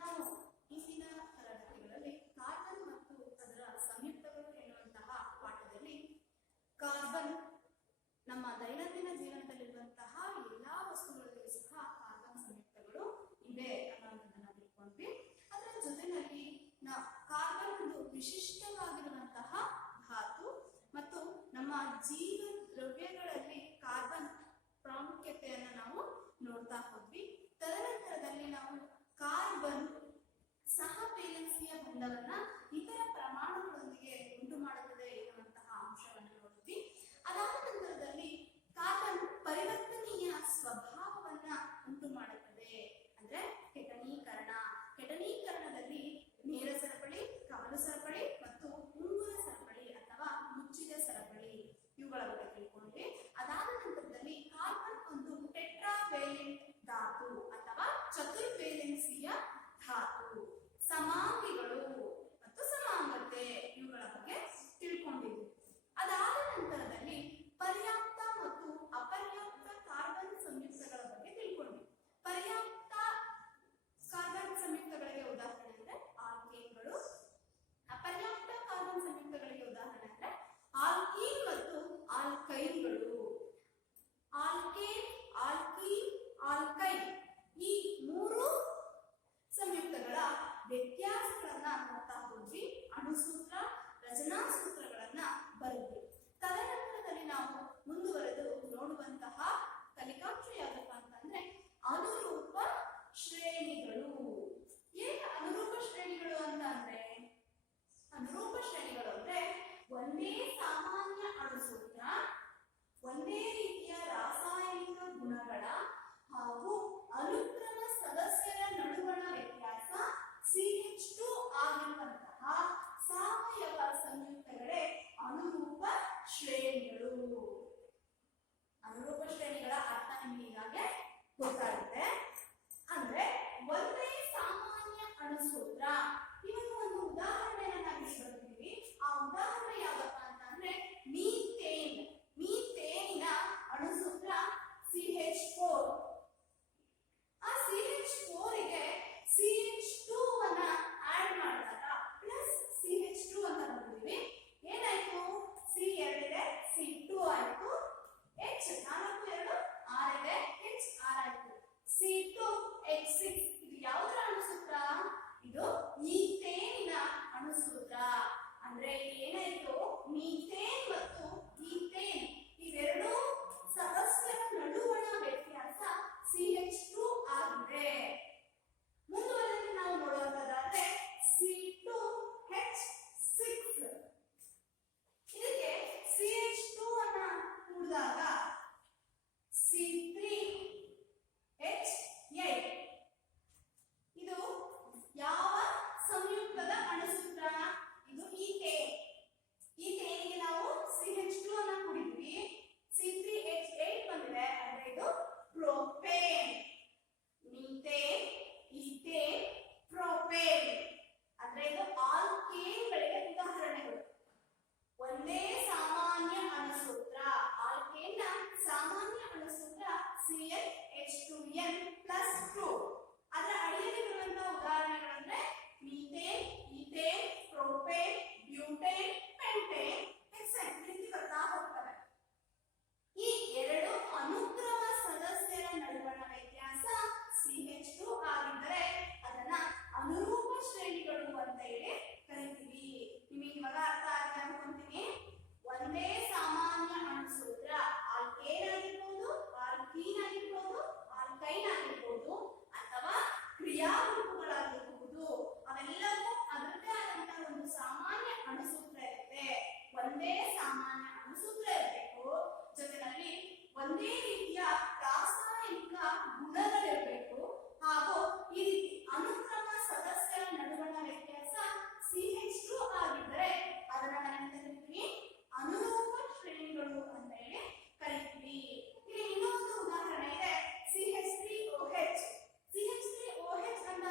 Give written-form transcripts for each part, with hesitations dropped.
ನಾವು ಇಂದಿನ ತರಗತಿಗಳಲ್ಲಿ ಕಾರ್ಬನ್ ಮತ್ತು ಅದರ ಸಂಯುಕ್ತಗಳು ಎನ್ನುವಂತಹ ಪಾಠದಲ್ಲಿ ಕಾರ್ಬನ್ ನಮ್ಮ ದೈನಂದಿನ ಜೀವನದಲ್ಲಿರುವಂತಹ ಎಲ್ಲಾ ವಸ್ತುಗಳಲ್ಲಿಯೂ ಸಹ ಕಾರ್ಬನ್ ಸಂಯುಕ್ತಗಳು ಇವೆ ಅನ್ನೋದನ್ನ ತಿಳ್ಕೊಂಡ್ವಿ. ಅದರ ಜೊತೆಯಲ್ಲಿ ಕಾರ್ಬನ್ ಒಂದು ವಿಶಿಷ್ಟವಾಗಿರುವಂತಹ ಧಾತು ಮತ್ತು ನಮ್ಮ ಜೀವ ದ್ರವ್ಯಗಳಲ್ಲಿ ಕಾರ್ಬನ್ ಪ್ರಾಮುಖ್ಯತೆಯನ್ನು ನಾವು ನೋಡ್ತಾ ಹೋದ್ವಿ. ತದನಂತರದಲ್ಲಿ ನಾವು ಕಾರ್ಬನ್ ಸಹವೇಲೆನ್ಸಿಯ ಬಂಧವನ್ನ ಇತರ ಪ್ರಮಾಣಗಳೊಂದಿಗೆ ಉಂಟು ಮಾಡುತ್ತದೆ ಎನ್ನುವಂತಹ ಅಂಶವನ್ನು ನೋಡಿದ್ವಿ. ಅದಾದ ನಂತರದಲ್ಲಿ ಕಾರ್ಬನ್ ಪರಿವರ್ತನೀಯ ಸ್ವಭಾವವನ್ನ ಉಂಟು ಮಾಡುತ್ತದೆ. ಅಂದ್ರೆ ಕೆಟನೀಕರಣದಲ್ಲಿ ನೇರ ಸರಪಳಿ, ಕವಲು ಸರಪಳಿ ಮತ್ತು ಉಂಗುರ ಸರಪಳಿ ಅಥವಾ ಮುಚ್ಚಿದ ಸರಪಳಿ ಇವುಗಳ ಬಗ್ಗೆ ತಿಳ್ಕೊಂಡ್ವಿ. ಅದಾದ ನಂತರದಲ್ಲಿ ಕಾರ್ಬನ್ ಒಂದು ಟೆಟ್ರಾವೇಲೆಂಟ್ ಧಾತು ಅಥವಾ ಚತುರ್ವೇಲೆನ್ಸಿಯ ಧಾತು, ಸಮಾಂಗಿಗಳು ಮತ್ತು ಸಮಾಂಗತೆ ಇವುಗಳ ಬಗ್ಗೆ ತಿಳ್ಕೊಂಡಿದ್ವಿ. ಅದಾದ ನಂತರದಲ್ಲಿ ಪರ್ಯಾಪ್ತ ಮತ್ತು ಅಪರ್ಯಾಪ್ತ ಕಾರ್ಬನ್ ಸಂಯುಕ್ತಗಳ ಬಗ್ಗೆ ತಿಳ್ಕೊಂಡ್ವಿ. ಪರ್ಯಾಪ್ತ ಕಾರ್ಬನ್ ಸಂಯುಕ್ತಗಳಿಗೆ ಉದಾಹರಣೆ ಅಂದ್ರೆ ಆಲ್ಕೇನ್ಗಳು, ಅಪರ್ಯಾಪ್ತ ಕಾರ್ಬನ್ ಸಂಯುಕ್ತಗಳಿಗೆ ಉದಾಹರಣೆ ಅಂದ್ರೆ ಆಲ್ಕೀನ್ ಮತ್ತು ಆಲ್ಕೈನ್ಗಳು. ಆಲ್ಕೇನ್, ಆಲ್ಕೀನ್, ಆಲ್ಕೈನ್ ಈ ಮೂರು ಸಂಯುಕ್ತಗಳ ವ್ಯತ್ಯಾಸಗಳನ್ನ ನೋಡ್ತಾ ಹೋದ್ವಿ. ಅಣುಸೂತ್ರ, ರಚನಾ ಸೂತ್ರಗಳನ್ನ ಬರೆದ್ವಿ. ತದನಂತರದಲ್ಲಿ ನಾವು ಮುಂದುವರೆದು ನೋಡುವಂತಹ ಕಲಿಕಾಂಶ ಯಾವ್ದಪ್ಪ ಅಂತಂದ್ರೆ ಅನುರೂಪ ಶ್ರೇಣಿಗಳು. ಏನು ಅನುರೂಪ ಶ್ರೇಣಿಗಳು ಅಂತ ಅಂದ್ರೆ, ಅನುರೂಪ ಶ್ರೇಣಿಗಳು ಅಂದ್ರೆ ಒಂದೇ ಸಾಮಾನ್ಯ ಅಣುಸೂತ್ರ, ಒಂದೇ ರೀತಿಯ ರಾಸಾಯನಿಕ ಗುಣಗಳ ಹಾಗೂ ಅನುಕ್ರಮ ಸದಸ್ಯರ ನಡುವಣ ವ್ಯತ್ಯಾಸ CH2 ಆಗಿರುವಂತಹ ಸಾವಯವ ಸಂಯುಕ್ತಗಳೇ ಅನುರೂಪ ಶ್ರೇಣಿಗಳು. ಅನುರೂಪ ಶ್ರೇಣಿಗಳ ಅರ್ಥ ನಿಮಗೆ ಈಗಾಗಲೇ ಗೊತ್ತಾಗುತ್ತೆ. ಅಂದ್ರೆ ಒಂದೇ ಸಾಮಾನ್ಯ ಅಣುಸೂತ್ರ. ಇವಾಗ ಒಂದು ಉದಾಹರಣೆಯನ್ನ ನಾವು ಬರ್ತೀವಿ. ಆ ಉದಾಹರಣೆ ಯಾವ್ದಪ್ಪ ಅಂತಂದ್ರೆ ಮೀಥೇನ್. ಮೀಥೇನಿನ ಅಣುಸೂತ್ರ CH4. ಆ CH4 ಗೆ CH2 ಅನ್ನ ಆಡ್ ಮಾಡಿದಾಗ ಪ್ಲಸ್ CH2 ಅಂತ ಬರ್ತೀವಿ. ಏನಾಯ್ತು? C2 ಇದೆ, C2 ಆಯ್ತು. H 4 2 6 ಇದೆ, H6 ಆಯ್ತು. C2H6 ಇದು ಯಾವುದರ ಅಣುಸೂತ್ರ? ಇದು ಈಥೇನಿನ ಅಣುಸೂತ್ರ. ಅಂದ್ರೆ ಏನಾಯ್ತು? ಮೀಥೇನ್ ಮತ್ತು ಈಥೇನ್ ಇವೆರಡೂ ಸದಸ್ಯರ ನಡುವಣ ವ್ಯತ್ಯಾಸ CH2 ಆಗಿದೆ. ಮುಂದುವರೆದು ನಾವು ನೋಡುವಂತದ್ದಾದ್ರೆ C2H6 ಇದಕ್ಕೆ CH2 ಅನ್ನ ಕೂಡಿದಾಗ C3H8 ಇದು ಯಾವ ಸಂಯುಕ್ತದ ಅಣುಸೂತ್ರ? ಇದು ಈಥೇನ್. ಈಥೇನಿಗೆ ನಾವು CH2 ಅನ್ನ ಕೂಡಿದ್ವಿ, C3H8 ಬಂದಿದೆ. ಅಂದ್ರೆ ಇದು ಪ್ರೋಪೇನ್. ಮೀಥೇನ್, ಈಥೇನ್, ಪ್ರೋಪೇನ್ ಅಂದ್ರೆ ಇದು ಆಲ್ಕೇನ್ಗಳಿಗೆ ಉದಾಹರಣೆಗಳು. ಒಂದೇ ಸಾಮಾನ್ಯ ಅಣುಸೂತ್ರ. ಆಲ್ಕೇನ್ನ ಸಾಮಾನ್ಯ ಅಣುಸೂತ್ರ CnH2n+2. ಅದರ ಅಡಿಯಲ್ಲಿ ಬರುವಂತಹ ಉದಾಹರಣೆಗಳಂದ್ರೆ methane, ethane, propane, butane, pentane, hexane ರೀತಿ ಬರ್ತಾ ಹೋಗ್ತವೆ. ಈ ಎರಡು ಅನುಕ್ರಮ ಸದಸ್ಯರ ನಡುವಣ ವ್ಯತ್ಯಾಸ CH2 ಆಗಿದ್ದರೆ ಅದನ್ನ ಅನುರೂಪ ಶ್ರೇಣಿಗಳು ಅಂತ ಹೇಳಿ ಕರಿತೀವಿ. ನಿಮಗೆ ಇವಾಗ ಅರ್ಥ ಆಗಿದೆ ಅನ್ಕೊಂತೀನಿ. ಒಂದೇ ಸಾಮಾನ್ಯ ಅಣುಸೂತ್ರ, ಆಲ್ಕೇನ್ ಆಗಿರ್ಬೋದು, ಆಲ್ಕೀನ್ ಆಗಿರ್ಬೋದು, ಆಲ್ಕೈನ್ ಆಗಿರ್ಬೋದು ಅಥವಾ ಕ್ರಿಯಾರೂಪಗಳಾಗಿರಬಹುದು, ಅವೆಲ್ಲವೂ ಅದರದ್ದೇ ಆದಂತಹ ಒಂದು ಸಾಮಾನ್ಯ ಅಣುಸೂತ್ರ ಇರುತ್ತೆ. ಒಂದೇ ಸಾಮಾನ್ಯ ಅಣುಸೂತ್ರ ಇರಬೇಕು, ಜೊತೆಯಲ್ಲಿ ಒಂದೇ ರೀತಿಯ ರಾಸಾಯನಿಕ ಗುಣಗಳಿರಬೇಕು ಹಾಗೂ ಈ ರೀತಿ ಅನುಕ್ರಮ ಸದಸ್ಯರ ನಡುವಣ ವ್ಯತ್ಯಾಸ CH2 ಆಗಿದ್ದರೆ ಅದನ್ನ ನಾವೆಂತ ಕರಿತೀವಿ? ಅನುರೂಪ ಶ್ರೇಣಿಗಳು ಅಂತ ಹೇಳಿ ಕರಿತೀವಿ. ಇಲ್ಲಿ ಇನ್ನೊಂದು ಉದಾಹರಣೆ ಇದೆ CH3OH. CH3OH ಅಂತ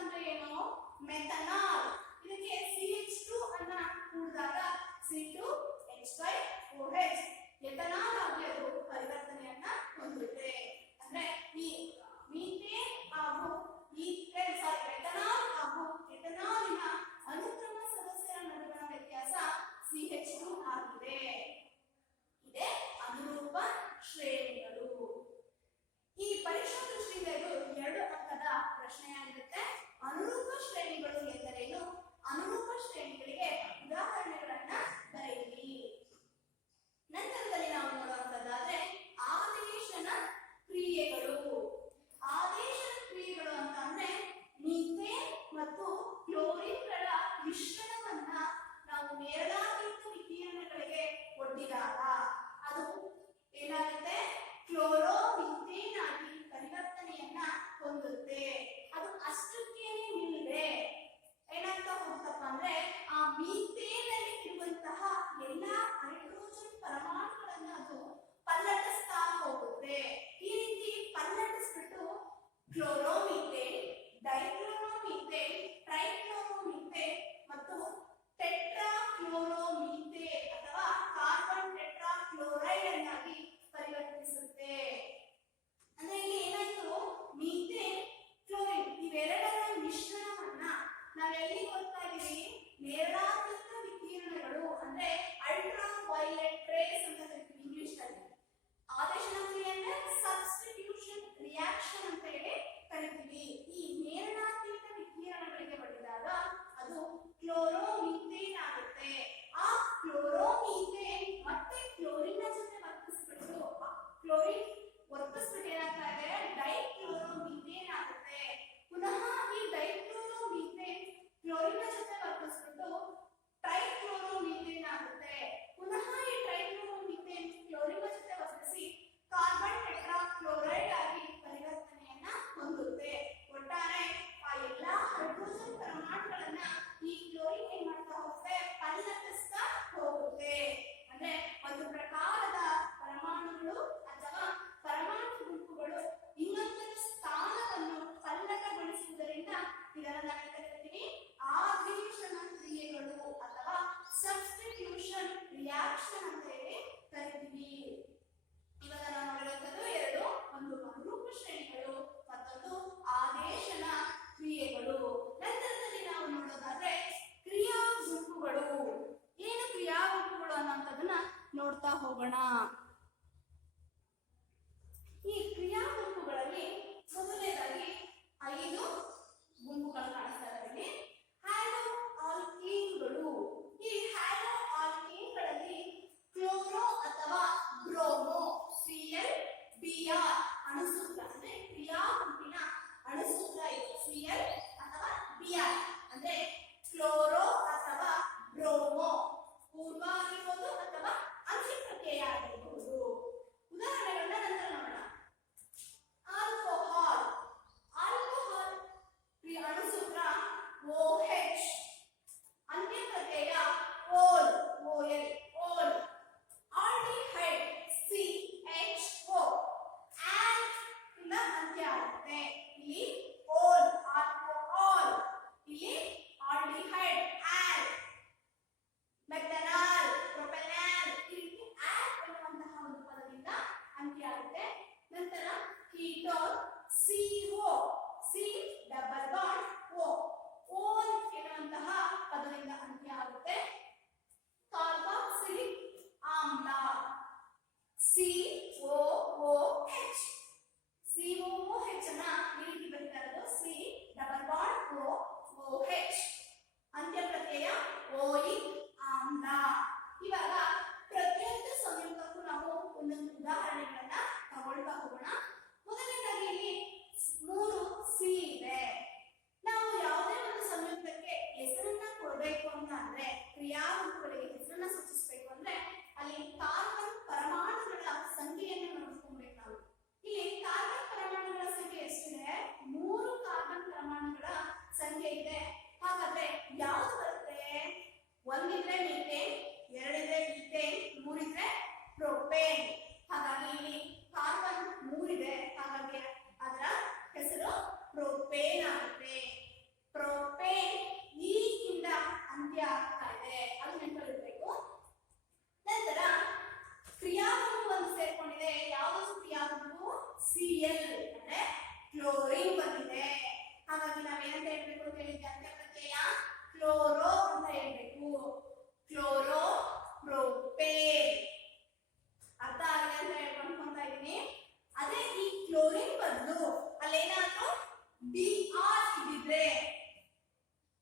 BR ಇದ್ದಿದ್ರೆ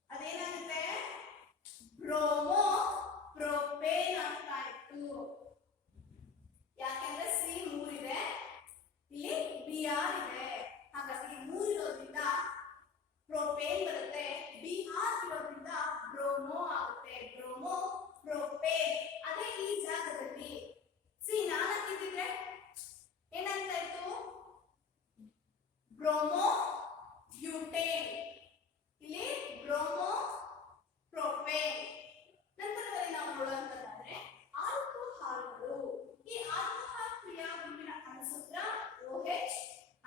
ಅದೇನಾಗುತ್ತೆ ಬ್ರೋಮೋ ಪ್ರೊಪೇನ್ ಆಗ್ತಾ ಇತ್ತು. ಯಾಕೆಂದ್ರೆ ಸಿ 3 ಇದೆ, ಇಲ್ಲಿ BR ಇದೆ, ಹಾಗಾಗಿ 3 ಇರೋದ್ರಿಂದ ಪ್ರೊಪೇನ್ ಬರುತ್ತೆ. BR ಇರೋದ್ರಿಂದ ಬ್ರೋಮೋ ಆಗುತ್ತೆ, ಬ್ರೋಮೋ ಪ್ರೊಪೇನ್. ಅದೇ ಈ ಜಾಗದಲ್ಲಿ ಸಿ 4 ಇದ್ದಿದ್ರೆ ಏನಾಗ್ತಾ ಇತ್ತು ಬ್ರೋಮೋ ಬ್ಯೂಟೇನ್, ಇಲ್ಲಿ ಬ್ರೋಮೋ ಪ್ರೊಪೇನ್. ನಂತರದಲ್ಲಿ ನಾವು ನೋಡುವಂತದ್ದಾದ್ರೆ ಆಲ್ಕೋಹಾಲ್ಗಳು. ಈ ಆಲ್ಕೋಹಾಲ್ ಕ್ರಿಯಾ ಗುಂಪಿನ ಅಣುಸೂತ್ರ OH,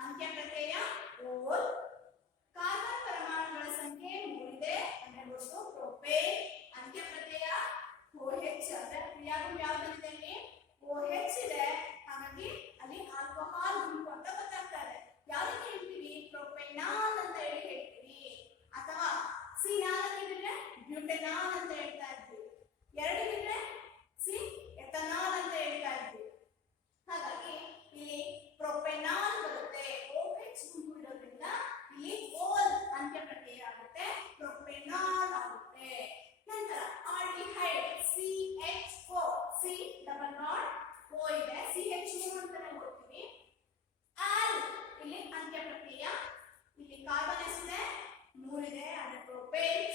ಅಂತ್ಯ ಪ್ರತ್ಯಯ OL, ಕಾರ್ಬನ್ ಪರಮಾಣುಗಳ ಸಂಖ್ಯೆ 3 ಇದೆ ಅಂದ್ರೆ ಒಟ್ಟು ಪ್ರೊಪೇನ್, ಅಂತ್ಯ ಪ್ರತ್ಯಯ OH. ಅದರ ಕ್ರಿಯಾ ಗುಂಪು ಯಾವ್ದಿದೆ ಅಲ್ಲಿ OH ಇದೆ, ಹಾಗಾಗಿ ಅಲ್ಲಿ ಆಲ್ಕೋಹಾಲ್ ಗುಂಪು ಅಂತ ಗೊತ್ತಾಗ್ತಾ ಇದೆ. ಯಾವ್ದಕ್ಕೆ ಹೇಳ್ತೀವಿ ಪ್ರೊಪೆನಾಲ್ ಅಂತ ಹೇಳಿ ಹೇಳ್ತೀವಿ, ಅಥವಾ ಸಿ 4 ಇದ್ರೆ ಬ್ಯೂಟೆನಾಲ್ ಅಂತ ಹೇಳ್ತಾ ಇದ್ವಿ, 2 ಇದ್ರೆ ಸಿ ಎಥನಾಲ್ ಅಂತ ಹೇಳ್ತಾ ಇದ್ವಿ. ಹಾಗಾಗಿ ಇಲ್ಲಿ ಪ್ರೊಪೆನಾಲ್ ಬರುತ್ತೆ, OH ಗುಂಪು ಇರೋದ್ರಿಂದ ಇಲ್ಲಿ ಓಲ್ ಅಂತ್ಯ ಪ್ರತ್ಯಯ ಆಗುತ್ತೆ, ಪ್ರೊಪೆನಾಲ್ ಆಗುತ್ತೆ. ನಂತರ aldehyde CH4, C double not O ಇದೆ, CH3 ಅಂತಾನೆ ಓದ್ತೀವಿ. ಆಲ್ ಇಲ್ಲಿ ಅಂತ್ಯ ಪ್ರತ್ಯಯ, ಇಲ್ಲಿ ಕಾರ್ಬನ್ ಎಷ್ಟಿದೆ 3 ಇದೆ, ಅಂದ್ರೆ propane.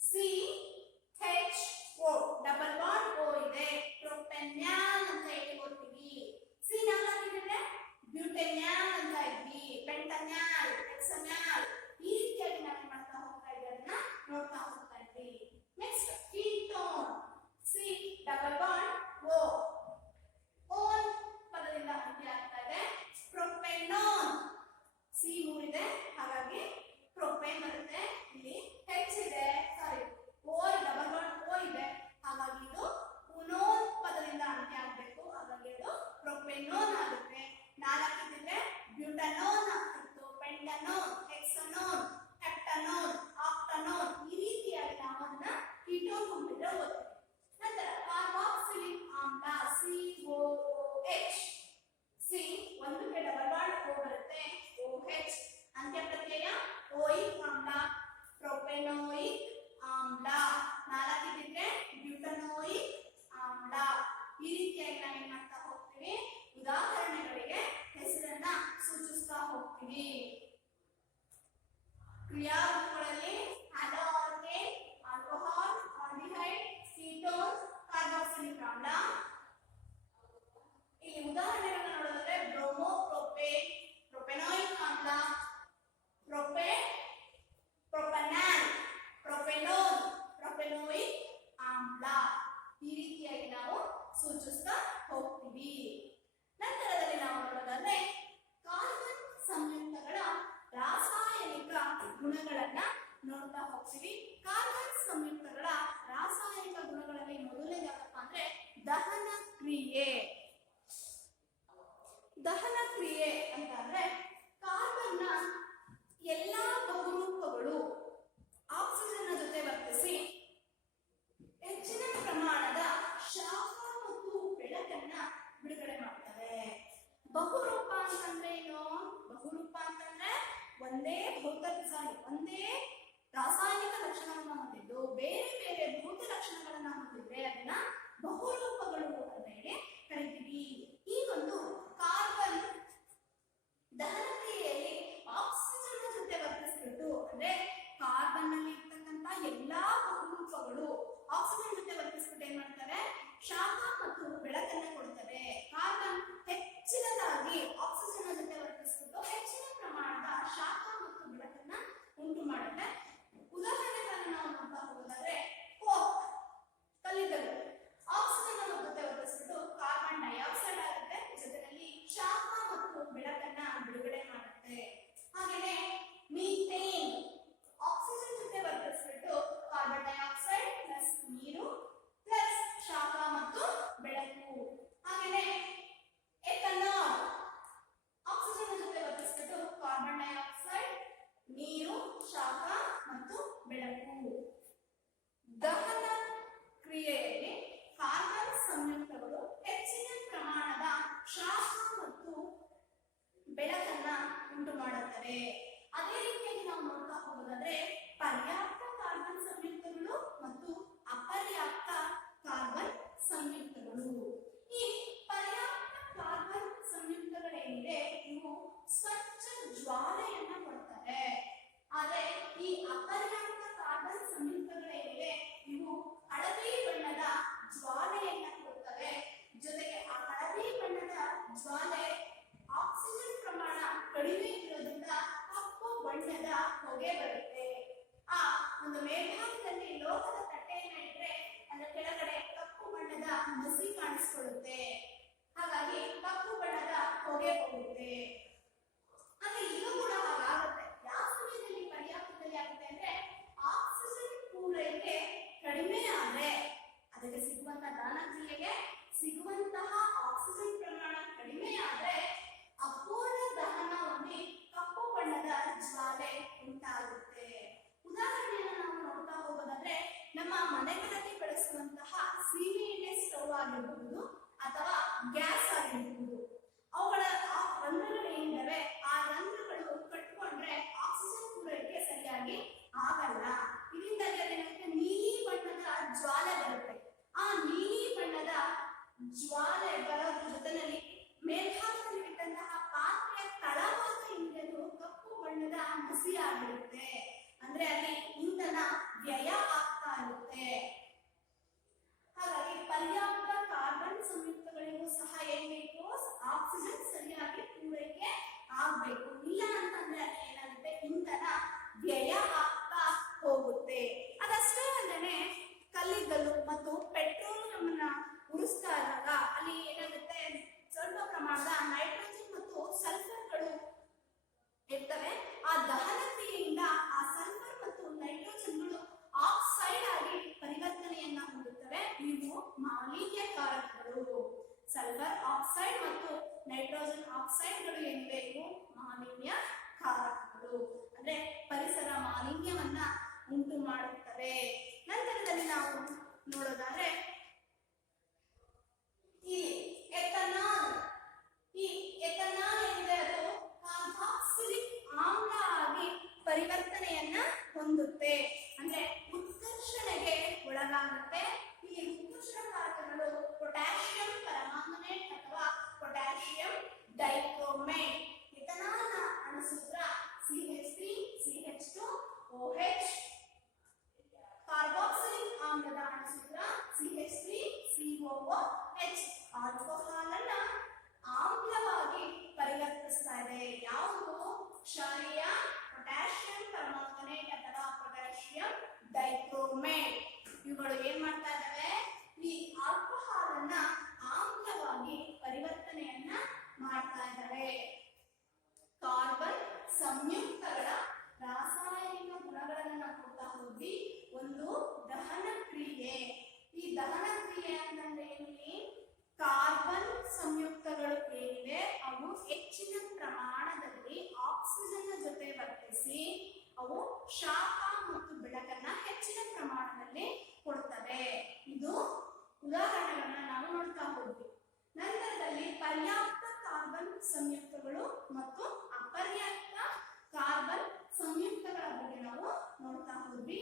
CH4 double bond O ಇದೆ, ಪ್ರೊಪೆನ್ಯಾಲ್ ಅಂತ ಹೇಳಿ ಓದ್ತೀವಿ. ಸಿ 4 ಇದ್ರೆ ಬ್ಯೂಟೆನ್ಯಾಲ್ ಅಂತ ಇದ್ವಿ, ಪೆಂಟನ್ಯಾಲ್, ಹೆಕ್ಸನ್ಯಾಲ್. ಈ ರೀತಿಯಾಗಿ ನಾವು ಮಾಡ್ತಾ ಹೋಗ್ತಾ ಇದ್ದನ್ನ ನೋಡ್ತಾ ಹೋಗ್ತಾ ಇದ್ವಿ. Next ketone, C double bond O, own ಪದದಿಂದ ಅಂತ್ಯ ಆಗ್ತಾ ಇದೆ. ಪ್ರೊಪೆನಾನ್, ಸಿ 3 ಇದೆ, ಹಾಗಾಗಿ ಪ್ರೊಪೇನ್ ಬರುತ್ತೆ. ಇಲ್ಲಿ H ಇದೆ, ಸಾರಿ O ಡಬಲ್ ಬಾಂಡ್ O ಇದೆ, ಹಾಗಾಗಿ ಇದು ಉನೋನ್ ಪದದಿಂದ ಅಂತ್ಯ ಆಗಬೇಕು, ಹಾಗಾಗಿ ಅದು ಪ್ರೊಪೆನೋನ್ ಆಗುತ್ತೆ. 4 ಇದ್ದಿದ್ರೆ ಬ್ಯೂಟನೋನ್ ಆಗ್ತಿತ್ತು, ಪೆಂಟನೋನ್, ಹೆಕ್ಸನೋನ್, ಹೆಪ್ಟನೋನ್, ಆಕ್ಟನೋನ್. ಈ ರೀತಿಯಾಗಿ ನಾವು ಅದನ್ನ ಕೀಟೋನ್ ಗುಂಪಿದ್ರೆ ಓದ್ತೀವಿ. ನಂತರ ಕಾರ್ಬಾಕ್ಸಿಲಿಕ್ ಆಮ್ಲ COOH, ಸಿ ಒಂದಕ್ಕೆ ಡಬಲ್ ಬಾಂಡ್ O ಬರುತ್ತೆ, OH, ಅಂತ್ಯ ಪ್ರತ್ಯಯ ಓಯಿಕ್ ಆಮ್ಲ, ಪ್ರೊಪೆನೋಯಿಕ್ ಆಮ್ಲ. 4 ಇದ್ದಿದ್ರೆ ಬ್ಯೂಟನೋಯಿಕ್ ಆಮ್ಲ. ಈ ರೀತಿಯಾಗಿ ನಾವು ಏನ್ ಮಾಡ್ತಾ ಹೋಗ್ತೀವಿ, ಉದಾಹರಣೆಗಳಿಗೆ ಹೆಸರನ್ನ ಸೂಚಿಸ್ತಾ ಹೋಗ್ತೀವಿ. ಕ್ರಿಯಾಗುಂಪುಗಳಲ್ಲಿ haloalkane, alcohol, aldehyde, ketone, carboxylic ಆಮ್ಲ. ಇಲ್ಲಿ ಉದಾಹರಣೆಗಳನ್ನ ನೋಡೋದಾದ್ರೆ ಬ್ರೋಮೋ ಪ್ರೊಪೇನ್, ಪ್ರೊಪೆನೋಯಿಕ್ ಆಮ್ಲ, ಪ್ರೊಪೆನಾಲ್, ಪ್ರೊಪೆನೋನ್, ಪ್ರೊಪೆನೋಯಿಕ್ ಆಮ್ಲ. ಈ ರೀತಿಯಾಗಿ ನಾವು ಸೂಚಿಸ್ತಾ ಹೋಗ್ತೀವಿ. ನಂತರದಲ್ಲಿ ನಾವು ನೋಡೋದಾದ್ರೆ ಕಾರ್ಬನ್ ಸಂಯುಕ್ತಗಳ ರಾಸಾಯನಿಕ ಗುಣಗಳನ್ನ ನೋಡ್ತಾ ಹೋಗ್ತೀವಿ. ಕಾರ್ಬನ್ ಸಂಯುಕ್ತಗಳ ರಾಸಾಯನಿಕ ಗುಣಗಳಲ್ಲಿ ಮೊದಲನೇದು ಯಾಕಪ್ಪ ಅಂದ್ರೆ ದಹನ ಕ್ರಿಯೆ. ದಹನ ಕ್ರಿಯೆ ಅಂತ ಅಂದ್ರೆ ಕಾರ್ಬನ್ನ ಎಲ್ಲಾ ಬಹುರೂಪಗಳು ಆಕ್ಸಿಜನ್ ಜೊತೆ ವರ್ತಿಸಿ ಹೆಚ್ಚಿನ ಪ್ರಮಾಣದ ಶಾಖ ಮತ್ತು ಬೆಳಕನ್ನ ಬಿಡುಗಡೆ ಮಾಡ್ತವೆ. ಬಹುರೂಪ ಅಂತಂದ್ರೆ ಏನು? ಬಹುರೂಪ ಅಂತಂದ್ರೆ ಒಂದೇ ಒಂದೇ ರಾಸಾಯನಿಕ ಲಕ್ಷಣವನ್ನು ಹೊಂದಿದ್ದು ಬೇರೆ ಬೇರೆ ಭೌತ ಲಕ್ಷಣಗಳನ್ನ ಹೊಂದಿದ್ರೆ ಅದನ್ನ ಬಹುರೂಪಗಳು ಅಂತ ಹೇಳಿ ಕರಿತೀವಿ. ಈ ಒಂದು ಕಾರ್ಬನ್ ದಹನ ಕ್ರಿಯೆಯಲ್ಲಿ ಆಕ್ಸಿಜನ್ ಜೊತೆ ವರ್ತಿಸ್ಬಿಟ್ಟು, ಅಂದ್ರೆ ಕಾರ್ಬನ್ ನಲ್ಲಿ ಇರ್ತಕ್ಕಂತ ಎಲ್ಲಾ ಬಹುರೂಪಗಳು ಆಕ್ಸಿಜನ್ ಜೊತೆ ವರ್ತಿಸ್ಬಿಟ್ಟು ಏನ್ ಮಾಡ್ತವೆ, ಶಾಖ ಮತ್ತು ಬೆಳಕನ್ನ ಕೊಡ್ತವೆ. ಕಾರ್ಬನ್ ಹೆಚ್ಚಿನದಾಗಿ ಆಕ್ಸಿಜನ್ ಜೊತೆ ವರ್ತಿಸ್ಬಿಟ್ಟು ಹೆಚ್ಚಿನ ಪ್ರಮಾಣದ ಶಾಖ ಮತ್ತು ಬೆಳಕನ್ನ ಉಂಟು ಮಾಡುತ್ತೆ. ಉದಾಹರಣೆಗಳನ್ನು ನಾವು ನೋಡ್ತಾ ಹೋಗೋದಾದ್ರೆ ಕೋಕ್, ಕಲ್ಲಿದ್ದಲು ಆಕ್ಸಿಜನ್ ಜೊತೆ ವರ್ತಿಸ್ಬಿಟ್ಟು ಕಾರ್ಬನ್ ಡೈಆಕ್ಸೈಡ್ ಆಗುತ್ತೆ, ಜೊತೆಯಲ್ಲಿ ಶಾಖ ಮತ್ತು ಬೆಳಕನ್ನ ಬಿಡುಗಡೆ ಮಾಡುತ್ತೆ. ಹಾಗೆಯೇ ಮೀಥೇನ್ ಆಕ್ಸಿಜನ್ ಜೊತೆ ವರ್ತಿಸ್ಬಿಟ್ಟು ಕಾರ್ಬನ್ ಡೈಆಕ್ಸೈಡ್ ಪ್ಲಸ್ ನೀರು ಪ್ಲಸ್ ಶಾಖ ಮತ್ತು ಬೆಳಕು. ಹಾಗೆಯೇ ಎಥನಾಲ್ ಆಕ್ಸಿಜನ್ ಜೊತೆ ವರ್ತಿಸ್ಬಿಟ್ಟು ಕಾರ್ಬನ್ ಡೈಆಕ್ಸೈಡ್, ನೀರು, ಶಾಖ ಮತ್ತು ಬೆಳಕು. ದಹನ ಕ್ರಿಯೆಯಲ್ಲಿ ಕಾರ್ಬನ್ ಸಂಯುಕ್ತಗಳು ಹೆಚ್ಚಿನ ಪ್ರಮಾಣದ ಶಾಖ ಮತ್ತು ಬೆಳಕನ್ನ ಉಂಟು ಮಾಡುತ್ತವೆ. ಅದೇ ರೀತಿ ಬಣ್ಣದ ಹೊಗೆ ಬರುತ್ತೆ. ಆ ಒಂದು ಮೇಲ್ಭಾಗದಲ್ಲಿ ಲೋಹದ ತಟ್ಟೆಯನ್ನು ಇಟ್ಟರೆ ಅದರ ಕೆಳಗಡೆ ಕಪ್ಪು ಬಣ್ಣದ ಮಸಿ ಕಾಣಿಸ್ಕೊಳ್ಳುತ್ತೆ. ಹಾಗಾಗಿ ಕಪ್ಪು ಬಣ್ಣದ ಹೊಗೆ ಹೋಗುತ್ತೆ. ಆದ್ರೆ ಇದು ಕೂಡ ಹಾಗಾಗುತ್ತೆ. ಯಾವ ಸಮಯದಲ್ಲಿ ಪರ್ಯಾಪ್ತದಲ್ಲಿ ಆಗುತ್ತೆ ಅಂದ್ರೆ ಆಕ್ಸಿಜನ್ ಪೂರೈಕೆ ಕಡಿಮೆ ಆದ್ರೆ, ಅದಕ್ಕೆ ಸಿಗುವಂತಹ ದಹನ ಕ್ರಿಯೆಗೆ ಸಿಗುವಂತಹ ಆಕ್ಸಿಜನ್ ಪ್ರಮಾಣ ಕಡಿಮೆ ಆದ್ರೆ ಅಪೂರ್ಣ ದಹನದಲ್ಲಿ ಕಪ್ಪು ಬಣ್ಣದ ಜ್ವಾಲೆ ಉಂಟಾಗುತ್ತೆ. ಉದಾಹರಣೆಯನ್ನು ನಾವು ನೋಡ್ತಾ ಹೋಗೋದಾದ್ರೆ ನಮ್ಮ ಮನೆಗಳಲ್ಲಿ ಬಳಸುವಂತಹ ಸೀಮೆ ಎಣ್ಣೆ ಸ್ಟವ್ ಆಗಿರಬಹುದು ಅಥವಾ ಗ್ಯಾಸ್ ಆಗಿರಬಹುದು, ಅವುಗಳ ಆ ರಂಧ್ರಗಳು ಏನಿದಾವೆ ಆ ರಂಧ್ರಗಳು ಕಟ್ಕೊಂಡ್ರೆ ಆಕ್ಸಿಜನ್ ಪೂರೈಕೆ ಸರಿಯಾಗಿ ಆಗಲ್ಲ. ಇದರಿಂದಾಗಿ ಅದೇನಾಗುತ್ತೆ, ನೀಲಿ ಬಣ್ಣದ ಜ್ವಾಲೆ ಬರುತ್ತೆ. ಆ ನೀಲಿ ಬಣ್ಣದ ಜ್ವಾಲೆ ಬರೋದ್ರ ಜೊತೆನಲ್ಲಿ ಮೇಲ್ಭಾಗದಲ್ಲಿ ಇಟ್ಟಂತಹ ಪಾತ್ರೆಯ ತಳಭಾಗ ಏನಿದೆ ಕಪ್ಪು ಬಣ್ಣದ ಮಸಿ ಆಗಿರುತ್ತೆ. ಅಂದ್ರೆ ಅಲ್ಲಿ ಇಂಧನ ವ್ಯಯ ಆಗ್ತಾ ಇರುತ್ತೆ. ಹಾಗಾಗಿ ಪರ್ಯಾಪ್ತ ಕಾರ್ಬನ್ ಸಂಯುಕ್ತಗಳಿಗೂ ಸಹ ಏನ್ ಬೇಕು, ಆಕ್ಸಿಜನ್ ಸರಿಯಾಗಿ ಪೂರೈಕೆ ಆಗ್ಬೇಕು. ಇಲ್ಲ ಅಂತಂದ್ರೆ ಅಲ್ಲಿ ಏನಾಗುತ್ತೆ, ಇಂಧನ ವ್ಯಯ ಆಗ್ತಾ ಹೋಗುತ್ತೆ. ಅದಷ್ಟೇ ಅಲ್ಲದೆ ಕಲ್ಲಿದ್ದಲು ಮತ್ತು ಪೆಟ್ರೋಲಿಯಂ ಅನ್ನ ಉರಿಸ್ತಾ ಇದ್ದಾಗ ಅಲ್ಲಿ ಏನಾಗುತ್ತೆ, ಸ್ವಲ್ಪ ಪ್ರಮಾಣದ ನೈಟ್ರೋಜನ್ ಮತ್ತು ಸಲ್ಫರ್ಗಳು ಇರ್ತವೆ. ಆ ದಹನ ಕ್ರಿಯೆಯಿಂದ ಆ ಸಲ್ಫರ್ ಮತ್ತು ನೈಟ್ರೋಜನ್ಗಳು ಆಕ್ಸೈಡ್ ಆಗಿ ಪರಿವರ್ತನೆಯನ್ನ ಹೊಂದುತ್ತವೆ. ಇವು ಮಾಲಿನ್ಯಕಾರಕಗಳು. ಸಲ್ಫರ್ ಆಕ್ಸೈಡ್ ಮತ್ತು ನೈಟ್ರೋಜನ್ ಆಕ್ಸೈಡ್ಗಳು ಏನಿವೆ ಇವು ಮಾಲಿನ್ಯಕಾರಕಗಳು, ಅಂದ್ರೆ ಪರಿಸರ ಮಾಲಿನ್ಯವನ್ನ ಉಂಟು ಮಾಡುತ್ತವೆ. ನಂತರದಲ್ಲಿ ನಾವು ನೋಡೋದಾದ್ರೆ ಈ ಎಥನಾಲ್, ಈ ಎಥನಾಲ್ ಏನಿದೆ ಅದು ಕಾರ್ಬಾಕ್ಸಿಲಿಕ್ ಆಮ್ಲ ಆಗಿ ಪರಿವರ್ತನೆಯನ್ನ ಹೊಂದುತ್ತೆ, ಅಂದ್ರೆ ಉತ್ಕರ್ಷಣೆಗೆ ಒಳಗಾಗುತ್ತೆ. ಈ ಉತ್ಕರ್ಷಣಕಾರಕಗಳು ಪೊಟ್ಯಾಷಿಯಂ ಪರಮಾಂಗನೇಟ್ ಅಥವಾ ಪೊಟ್ಯಾಷಿಯಂ ಡೈಕ್ರೋಮೇಟ್. ಎಥನಾಲ್ ನ ಅಣುಸೂತ್ರ CH3 CH2 OH. ಕಾರ್ಬಾಕ್ಸಿಲಿಕ್ ಆಮ್ಲದ ಅಣುಸೂತ್ರ CH3 COOH. ಆಲ್ಕೋಹಾಲ್ ಅನ್ನ ಆಮ್ಲವಾಗಿ ಪರಿವರ್ತಿಸ್ತಾ ಇದೆ. ಯಾವುದು? ಕ್ಷಾರೀಯ ಪೊಟ್ಯಾಷಿಯಂ ಪರಮಾಂಗನೇಟ್ ಅಥವಾ ಪೊಟ್ಯಾಷಿಯಂ ಡೈಕ್ರೋಮೇಟ್. ಇವುಗಳು ಏನ್ ಮಾಡ್ತಾ ಇದ್ದಾವೆ, ಈ ಆಲ್ಕೋಹಾಲ್ ಅನ್ನ ಆಮ್ಲವಾಗಿ ಪರಿವರ್ತನೆಯನ್ನ ಮಾಡ್ತಾ ಇದ್ದಾವೆ. ಕಾರ್ಬನ್ ಸಂಯುಕ್ತಗಳ ರಾಸಾಯನಿಕ ಗುಣಗಳನ್ನು ನಾವು ಕೊಡ್ತಾ ಹೋದ್ವಿ. ಒಂದು ದಹನ ಕ್ರಿಯೆ. ಈ ದಹನ ಕ್ರಿಯೆ ಅಂತಂದ್ರೆ ಇಲ್ಲಿ ಕಾರ್ಬನ್ ಸಂಯುಕ್ತಗಳು ಏನಿವೆ ಅವು ಹೆಚ್ಚಿನ ಪ್ರಮಾಣದಲ್ಲಿ ಆಕ್ಸಿಜನ್ ಜೊತೆ ವರ್ತಿಸಿ ಅವು ಶಾಖ ಮತ್ತು ಬೆಳಕನ್ನ ಹೆಚ್ಚಿನ ಪ್ರಮಾಣದಲ್ಲಿ ಕೊಡ್ತವೆ. ಇದು ಉದಾಹರಣೆಗಳನ್ನ ನಾವು ನೋಡ್ತಾ ಹೋದ್ವಿ. ನಂತರದಲ್ಲಿ ಪರ್ಯಾಪ್ತ ಕಾರ್ಬನ್ ಸಂಯುಕ್ತಗಳು ಮತ್ತು ಅಪರ್ಯಾಪ್ತ ಕಾರ್ಬನ್ ಸಂಯುಕ್ತಗಳ ಬಗ್ಗೆ ನಾವು ನೋಡ್ತಾ ಹೋದ್ವಿ.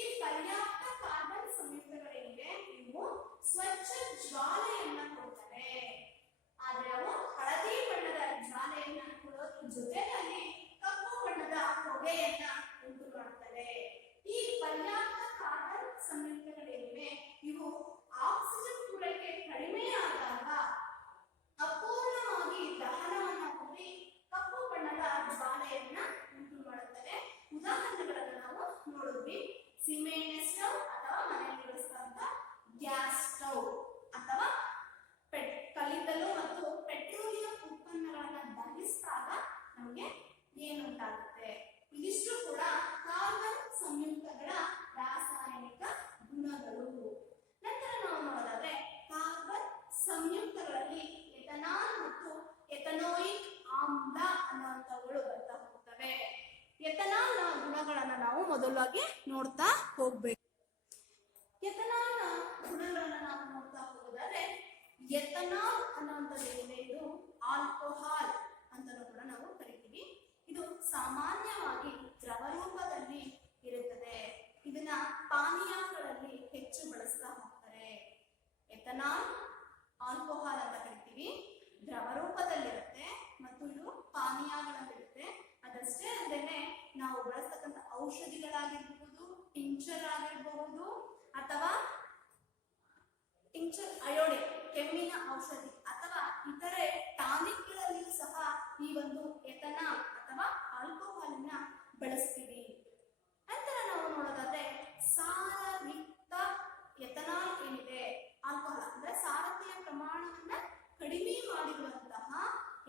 ಈ ಪರ್ಯಾಪ್ತ ಕಾರ್ಬನ್ ಸಂಯುಕ್ತಗಳೇನಿವೆ ಇವು ಸ್ವಚ್ಛ ಜ್ವಾಲೆಯನ್ನ ಕೊಡ್ತವೆ. ಆದ್ರೆ ಅವು ಹಳದಿ ಬಣ್ಣದ ಜ್ವಾಲೆಯನ್ನ ಕೊಡೋದ್ರ ಜೊತೆಯಲ್ಲಿ ಕಪ್ಪು ಬಣ್ಣದ ಹೊಗೆಯನ್ನ ಉಂಟು ಮಾಡ್ತವೆ. ಈ ಪರ್ಯಾಪ್ತ ಕಾರ್ಬನ್ ಸಂಯುಕ್ತಗಳೇನಿವೆ ಇವು ಆಕ್ಸಿಜನ್ ಪೂರೈಕೆ ಕಡಿಮೆ ಆದಾಗ ಅಪೂರ್ಣವಾಗಿ ದಹನವನ್ನ ಹೊಂದಿ ಕಪ್ಪು ಬಣ್ಣದ ಜ್ವಾಲೆಯನ್ನ ಉಂಟು ಮಾಡುತ್ತವೆ. ಉದಾಹರಣೆಗಳನ್ನು ನಾವು ನೋಡಿದ್ವಿ. ಸೀಮೆ ಎಣ್ಣೆ ಸ್ಟವ್ ಅಥವಾ ಮನೆಯಲ್ಲಿ ಬಳಸುವಂತ ಗ್ಯಾಸ್ ಸ್ಟವ್ ಅಥವಾ ಕಲ್ಲಿದ್ದಲು ಮತ್ತು ಪೆಟ್ರೋಲಿಯಂ ಉತ್ಪನ್ನಗಳನ್ನ ದಹಿಸಿದಾಗ ನಮಗೆ ಏನುಂಟಾಗುತ್ತೆ. ಇದಿಷ್ಟು ಕೂಡ ಕಾರ್ಬನ್ ಸಂಯುಕ್ತಗಳ ರಾಸಾಯನಿಕ ಗುಣಗಳು. ನಂತರ ನಾವು ನೋಡೋದಾದ್ರೆ ಕಾರ್ಬನ್ ಸಂಯುಕ್ತಗಳಲ್ಲಿ ಎಥನಾಲ್ ಮತ್ತು ಎಥನೋಯಿಕ್ ಆಮ್ಲ ಅನ್ನುವಂಥವುಗಳು ಬರ್ತಾ ಹೋಗ್ತವೆ. ಎಥನಾಲ್ ನ ಗುಣಗಳನ್ನ ನಾವು ಮೊದಲಾಗಿ ನೋಡ್ತಾ ಹೋಗ್ಬೇಕು. ಎಥನಾಲ್ ನ ಗುಣಗಳನ್ನ ನಾವು ನೋಡ್ತಾ ಹೋಗೋದಾದ್ರೆ ಎಥನಾಲ್ ಅನ್ನುವಂಥದ್ದು ಏನಿದೆ ಇದು ಆಲ್ಕೋಹಾಲ್ ಅಂತಲೂ ಕೂಡ ನಾವು ಕರಿತೀವಿ. ಇದು ಸಾಮಾನ್ಯವಾಗಿ ದ್ರವ ರೂಪದಲ್ಲಿ ಇರುತ್ತದೆ. ಇದನ್ನ ಪಾನೀಯಗಳಲ್ಲಿ ಹೆಚ್ಚು ಬಳಸ್ತಾ ಹೋಗ್ತಾರೆ. ಎಥನಾಲ್ ಆಲ್ಕೋಹಾಲ್ ಅಂತ ಕರಿತೀವಿ. ದ್ರವ ರೂಪದಲ್ಲಿರುತ್ತೆ ಮತ್ತು ಇದು ಪಾನೀಯಗಳಲ್ಲಿರುತ್ತೆ. ಅದಷ್ಟೇ ಅಲ್ಲದೆ ನಾವು ಬಳಸ್ತಕ್ಕಂಥ ಔಷಧಿಗಳಾಗಿರ್ಬಹುದು, ಟಿಂಚರ್ ಆಗಿರಬಹುದು ಅಥವಾ ಟಿಂಚರ್ ಅಯೋಡಿನ್ ಕೆಮ್ಮಿನ ಔಷಧಿ ಅಥವಾ ಇತರೆ ಟಾನಿಕ್ಗಳಲ್ಲಿಯೂ ಸಹ ಈ ಒಂದು ಎಥನಾಲ್ ಅಥವಾ ಆಲ್ಕೋಹಾಲ್ ಅನ್ನ ಬಳಸ್ತೀವಿ. ನಂತರ ನಾವು ನೋಡೋದಾದ್ರೆ ಸಾರಯುಕ್ತ ಎಥನಾಲ್ ಏನಿದೆ, ಆಲ್ಕೋಹಾಲ್ ಅಂದ್ರೆ ಸಾರತೆಯ ಪ್ರಮಾಣವನ್ನ ಕಡಿಮೆ ಮಾಡಿರುವಂತಹ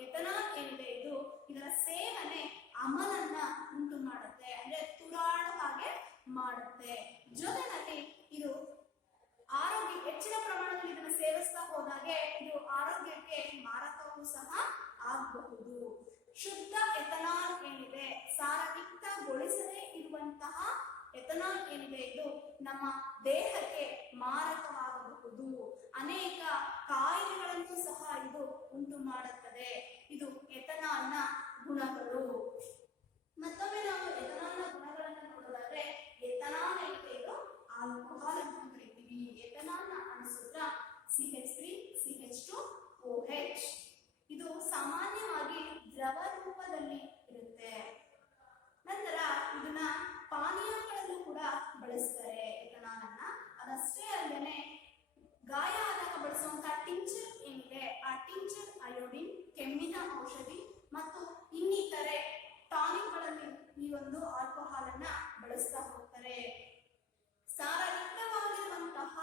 ಎಥನಾಲ್ ಏನಿದೆ ಇದರ ಸೇವನೆ ಅಮಲನ್ನ ಉಂಟು ಮಾಡುತ್ತೆ, ಅಂದ್ರೆ ತುರಾಡೋ ಹಾಗೆ ಮಾಡುತ್ತೆ. ಜೊತೆಯಲ್ಲಿ ಇದು ಆರೋಗ್ಯ ಹೆಚ್ಚಿನ ಪ್ರಮಾಣದಲ್ಲಿ ಇದನ್ನು ಸೇವಿಸ್ತಾ ಹೋದಾಗೆ ಇದು ಆರೋಗ್ಯಕ್ಕೆ ಮಾರಕವೂ ಸಹ ಆಗಬಹುದು. ಶುದ್ಧ ಎಥನಾಲ್ ಏನಿದೆ, ಸಾರಯುಕ್ತಗೊಳಿಸದೇ ಇರುವಂತಹ ಎಥನಾಲ್ ಏನಿದೆ ಇದು ನಮ್ಮ ದೇಹಕ್ಕೆ ಮಾರಕವಾಗಬಹುದು. ಅನೇಕ ಕಾಯಿಲೆಗಳನ್ನು ಸಹ ಇದು ಉಂಟು ಮಾಡುತ್ತದೆ. ಇದು ಎಥನಾಲ್ನ ಗುಣಗಳು. ಮತ್ತೊಮ್ಮೆ ನಾವು ಎಥನಾಲ್ನ ಗುಣಗಳನ್ನು ನೋಡೋದಾದ್ರೆ ಎಥನಾಲ್ ಏನಿದೆ ಇದು ಆಲ್ಕೋಹಾಲ್ ಅಂತ ಕರಿತೀವಿ. ಎಥನಾಲ್ನ ಅಣುಸೂತ್ರ CH3 CH2OH. ಇದು ಸಾಮಾನ್ಯವಾಗಿ ದ್ರವ ರೂಪದಲ್ಲಿ ಇರುತ್ತೆ. ನಂತರ ಇದನ್ನ ಪಾನೀಯಗಳಲ್ಲೂ ಕೂಡ ಬಳಸ್ತಾರೆ ಎಥನಾಲ್ ಅನ್ನ. ಅದಷ್ಟೇ ಅಲ್ಲದೆ ಗಾಯ ಆದಾಗ ಬಳಸುವಂತಹ ಟಿಂಚರ್ ಏನಿದೆ, ಆ ಟಿಂಚರ್ ಅಯೋಡಿನ್, ಕೆಮ್ಮಿನ ಔಷಧಿ ಮತ್ತು ಇನ್ನಿತರೆ ಟಾನಿಕ್ಗಳಲ್ಲಿ ಈ ಒಂದು ಆಲ್ಕೋಹಾಲ್ ಅನ್ನ ಬಳಸ್ತಾ ಹೋಗ್ತಾರೆ. ಸಾರಯುಕ್ತವಾಗಿರುವಂತಹ